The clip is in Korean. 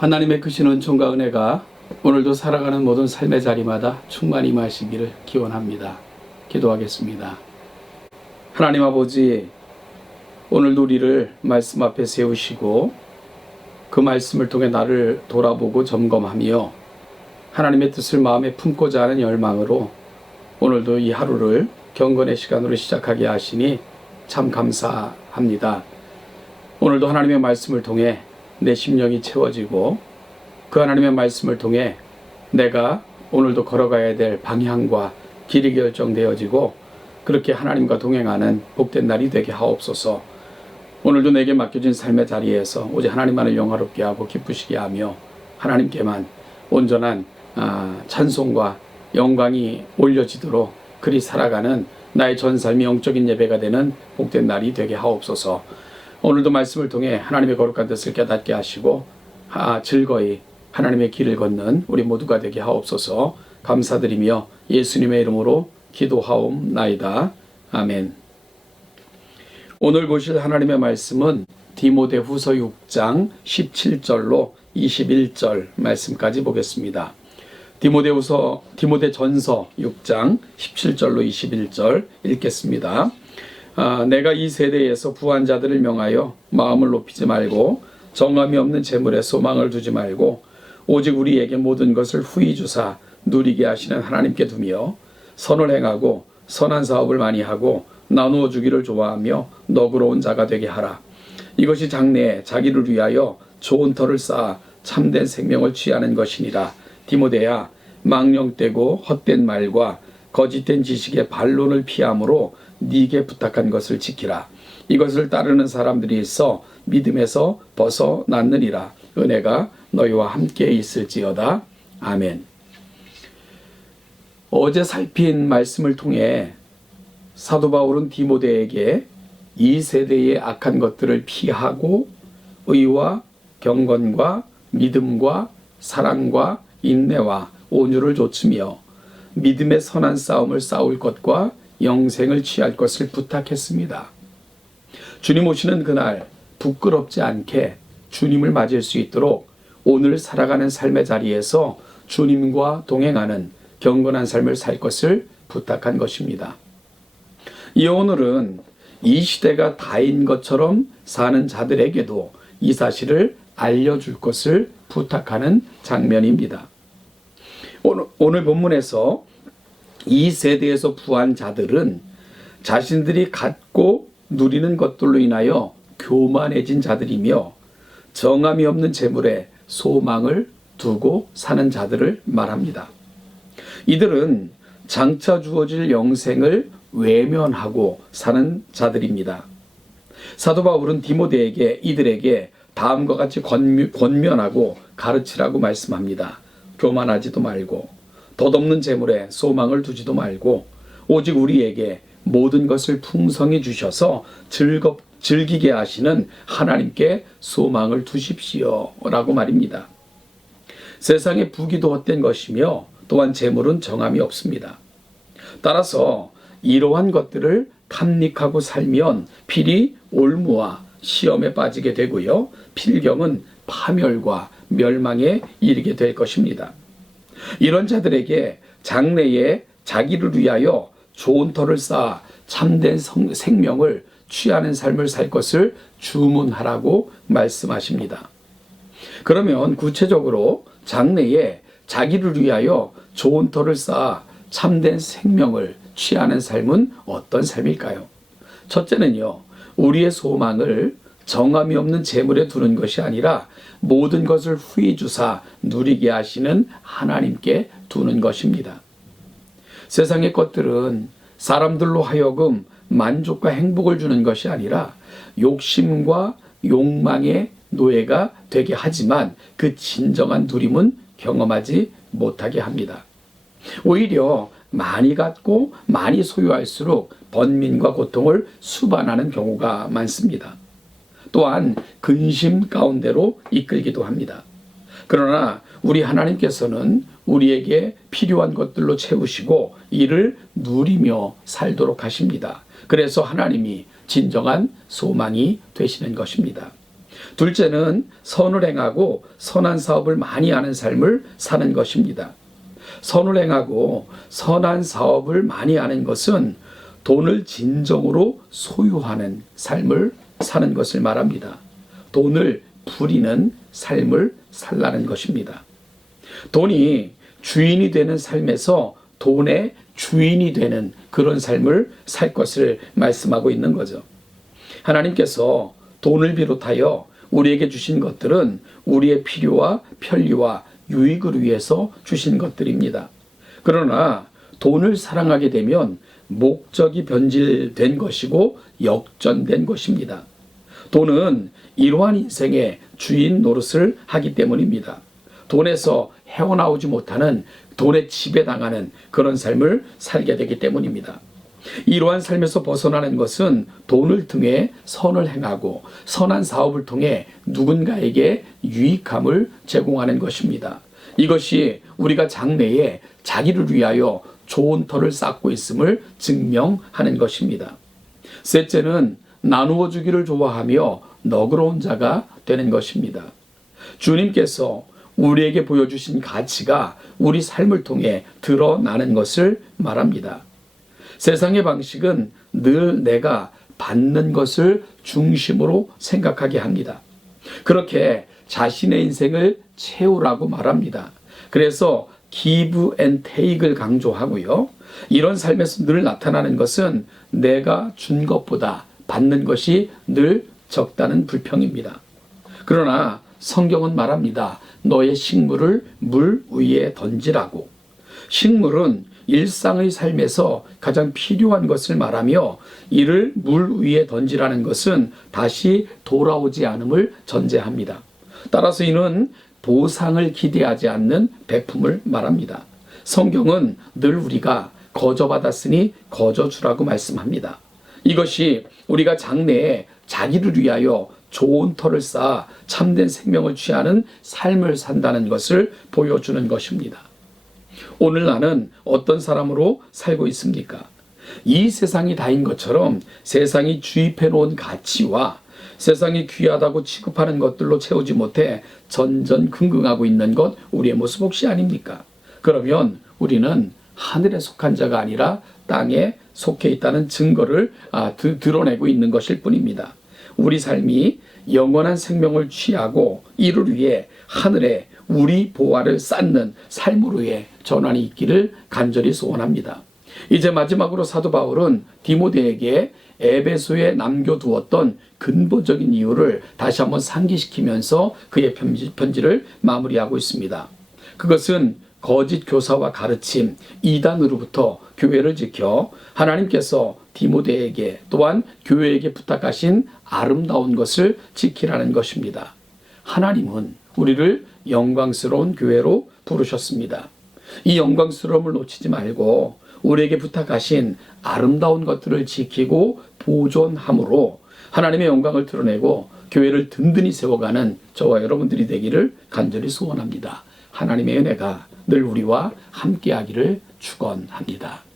하나님의 크신 은총과 은혜가 오늘도 살아가는 모든 삶의 자리마다 충만히 임하시기를 기원합니다. 기도하겠습니다. 하나님 아버지, 오늘도 우리를 말씀 앞에 세우시고 그 말씀을 통해 나를 돌아보고 점검하며 하나님의 뜻을 마음에 품고자 하는 열망으로 오늘도 이 하루를 경건의 시간으로 시작하게 하시니 참 감사합니다. 오늘도 하나님의 말씀을 통해 내 심령이 채워지고 그 하나님의 말씀을 통해 내가 오늘도 걸어가야 될 방향과 길이 결정되어지고 그렇게 하나님과 동행하는 복된 날이 되게 하옵소서. 오늘도 내게 맡겨진 삶의 자리에서 오직 하나님만을 영화롭게 하고 기쁘시게 하며 하나님께만 온전한 찬송과 영광이 올려지도록 그리 살아가는 나의 전 삶이 영적인 예배가 되는 복된 날이 되게 하옵소서. 오늘도 말씀을 통해 하나님의 거룩한 뜻을 깨닫게 하시고 즐거이 하나님의 길을 걷는 우리 모두가 되게 하옵소서. 감사드리며 예수님의 이름으로 기도하옵나이다. 아멘. 오늘 보실 하나님의 말씀은 디모데후서 6장 17절로 21절 말씀까지 보겠습니다. 디모데전서 6장 17절로 21절 읽겠습니다. 내가 이 세대에서 부한 자들을 명하여 마음을 높이지 말고 정함이 없는 재물에 소망을 두지 말고 오직 우리에게 모든 것을 후히 주사 누리게 하시는 하나님께 두며 선을 행하고 선한 사업을 많이 하고 나누어 주기를 좋아하며 너그러운 자가 되게 하라. 이것이 장래에 자기를 위하여 좋은 터를 쌓아 참된 생명을 취하는 것이니라. 디모데야, 망령되고 헛된 말과 거짓된 지식의 반론을 피함으로 네게 부탁한 것을 지키라. 이것을 따르는 사람들이 있어 믿음에서 벗어났느니라. 은혜가 너희와 함께 있을지어다. 아멘. 어제 살핀 말씀을 통해 사도 바울은 디모데에게 이 세대의 악한 것들을 피하고 의와 경건과 믿음과 사랑과 인내와 온유를 좇으며 믿음의 선한 싸움을 싸울 것과 영생을 취할 것을 부탁했습니다. 주님 오시는 그날 부끄럽지 않게 주님을 맞을 수 있도록 오늘 살아가는 삶의 자리에서 주님과 동행하는 경건한 삶을 살 것을 부탁한 것입니다. 이 오늘은 이 시대가 다인 것처럼 사는 자들에게도 이 사실을 알려줄 것을 부탁하는 장면입니다. 오늘 본문에서 이 세대에서 부한 자들은 자신들이 갖고 누리는 것들로 인하여 교만해진 자들이며 정함이 없는 재물에 소망을 두고 사는 자들을 말합니다. 이들은 장차 주어질 영생을 외면하고 사는 자들입니다. 사도 바울은 디모데에게 이들에게 다음과 같이 권면하고 가르치라고 말씀합니다. 교만하지도 말고 덧없는 재물에 소망을 두지도 말고 오직 우리에게 모든 것을 풍성히 주셔서 즐기게 하시는 하나님께 소망을 두십시오 라고 말입니다. 세상의 부귀도 헛된 것이며 또한 재물은 정함이 없습니다. 따라서 이러한 것들을 탐닉하고 살면 필히 올무와 시험에 빠지게 되고요. 필경은 파멸과 멸망에 이르게 될 것입니다. 이런 자들에게 장래에 자기를 위하여 좋은 터를 쌓아 참된 생명을 취하는 삶을 살 것을 주문하라고 말씀하십니다. 그러면 구체적으로 장래에 자기를 위하여 좋은 터를 쌓아 참된 생명을 취하는 삶은 어떤 삶일까요? 첫째는요, 우리의 소망을 정함이 없는 재물에 두는 것이 아니라 모든 것을 후히 주사 누리게 하시는 하나님께 두는 것입니다. 세상의 것들은 사람들로 하여금 만족과 행복을 주는 것이 아니라 욕심과 욕망의 노예가 되게 하지만 그 진정한 누림은 경험하지 못하게 합니다. 오히려 많이 갖고 많이 소유할수록 번민과 고통을 수반하는 경우가 많습니다. 또한 근심 가운데로 이끌기도 합니다. 그러나 우리 하나님께서는 우리에게 필요한 것들로 채우시고 이를 누리며 살도록 하십니다. 그래서 하나님이 진정한 소망이 되시는 것입니다. 둘째는 선을 행하고 선한 사업을 많이 하는 삶을 사는 것입니다. 선을 행하고 선한 사업을 많이 하는 것은 돈을 진정으로 소유하는 삶을 사는 것을 말합니다. 돈을 부리는 삶을 살라는 것입니다. 돈이 주인이 되는 삶에서 돈의 주인이 되는 그런 삶을 살 것을 말씀하고 있는 거죠. 하나님께서 돈을 비롯하여 우리에게 주신 것들은 우리의 필요와 편리와 유익을 위해서 주신 것들입니다. 그러나 돈을 사랑하게 되면 목적이 변질된 것이고 역전된 것입니다. 돈은 이러한 인생의 주인 노릇을 하기 때문입니다. 돈에서 헤어나오지 못하는 돈에 지배당하는 그런 삶을 살게 되기 때문입니다. 이러한 삶에서 벗어나는 것은 돈을 통해 선을 행하고 선한 사업을 통해 누군가에게 유익함을 제공하는 것입니다. 이것이 우리가 장래에 자기를 위하여 좋은 터를 쌓고 있음을 증명하는 것입니다. 셋째는 나누어 주기를 좋아하며 너그러운 자가 되는 것입니다. 주님께서 우리에게 보여주신 가치가 우리 삶을 통해 드러나는 것을 말합니다. 세상의 방식은 늘 내가 받는 것을 중심으로 생각하게 합니다. 그렇게 자신의 인생을 채우라고 말합니다. 그래서 give and take를 강조하고요. 이런 삶에서 늘 나타나는 것은 내가 준 것보다 받는 것이 늘 적다는 불평입니다. 그러나 성경은 말합니다. 너의 식물을 물 위에 던지라고. 식물은 일상의 삶에서 가장 필요한 것을 말하며 이를 물 위에 던지라는 것은 다시 돌아오지 않음을 전제합니다. 따라서 이는 보상을 기대하지 않는 베품을 말합니다. 성경은 늘 우리가 거저받았으니 거저주라고 말씀합니다. 이것이 우리가 장래에 자기를 위하여 좋은 터를 쌓아 참된 생명을 취하는 삶을 산다는 것을 보여주는 것입니다. 오늘 나는 어떤 사람으로 살고 있습니까? 이 세상이 다인 것처럼 세상이 주입해 놓은 가치와 세상이 귀하다고 취급하는 것들로 채우지 못해 전전긍긍하고 있는 것 우리의 모습 혹시 아닙니까? 그러면 우리는 하늘에 속한 자가 아니라 땅에 속해 있다는 증거를 드러내고 있는 것일 뿐입니다. 우리 삶이 영원한 생명을 취하고 이를 위해 하늘에 우리 보화를 쌓는 삶으로의 전환이 있기를 간절히 소원합니다. 이제 마지막으로 사도 바울은 디모데에게 에베소에 남겨두었던 근본적인 이유를 다시 한번 상기시키면서 그의 편지를 마무리하고 있습니다. 그것은 거짓 교사와 가르침, 이단으로부터 교회를 지켜 하나님께서 디모데에게 또한 교회에게 부탁하신 아름다운 것을 지키라는 것입니다. 하나님은 우리를 영광스러운 교회로 부르셨습니다. 이 영광스러움을 놓치지 말고 우리에게 부탁하신 아름다운 것들을 지키고 보존함으로 하나님의 영광을 드러내고 교회를 든든히 세워가는 저와 여러분들이 되기를 간절히 소원합니다. 하나님의 은혜가 늘 우리와 함께하기를 축원합니다.